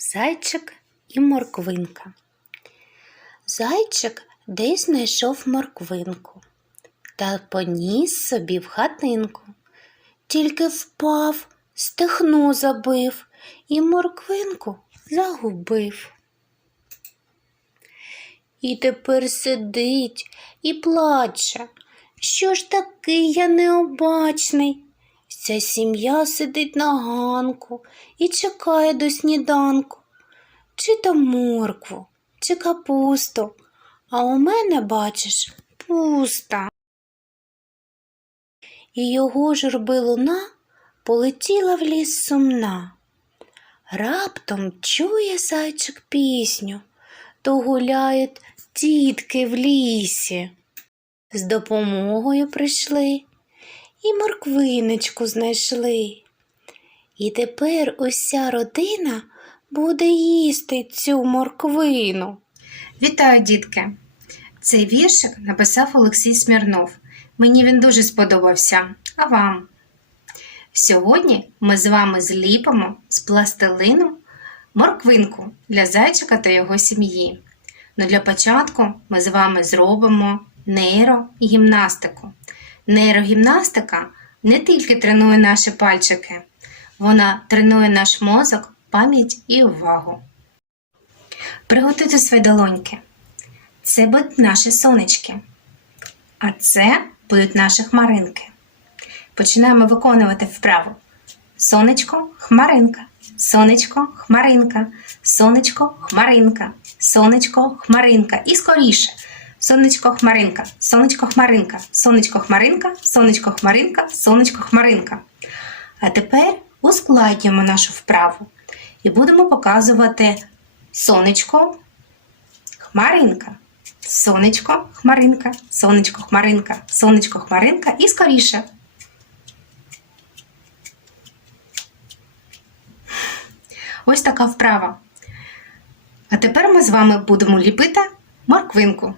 Зайчик і морквинка. Зайчик десь знайшов морквинку та поніс собі в хатинку. Тільки впав, стихну забив і морквинку загубив. І тепер сидить і плаче. Що ж такий я необачний? Вся сім'я сидить на ганку і чекає до сніданку. Чи то моркву, чи капусту, а у мене, бачиш, пуста. І його журби луна полетіла в ліс сумна. Раптом чує зайчик пісню, то гуляють тітки в лісі. З допомогою прийшли і морквиночку знайшли. І тепер уся родина буде їсти цю морквину. Вітаю, дітки! Цей віршик написав Олексій Смірнов. Мені він дуже сподобався. А вам? Сьогодні ми з вами зліпимо з пластилину морквинку для зайчика та його сім'ї. Ну для початку ми з вами зробимо нейрогімнастику. Нейрогімнастика не тільки тренує наші пальчики, вона тренує наш мозок, пам'ять і увагу. Приготуйте свої долоньки. Це будуть наші сонечки, а це будуть наші хмаринки. Починаємо виконувати вправу. Сонечко, хмаринка, сонечко, хмаринка, сонечко, хмаринка, сонечко, хмаринка. І скоріше. Сонечко, хмаринка, сонечко, хмаринка, сонечко, хмаринка, сонечко, хмаринка, сонечко, хмаринка. А тепер ускладнюємо нашу вправу і будемо показувати сонечко, хмаринка, сонечко, хмаринка, сонечко, хмаринка, сонечко, хмаринка і скоріше. Ось така вправа. А тепер ми з вами будемо ліпити морквинку.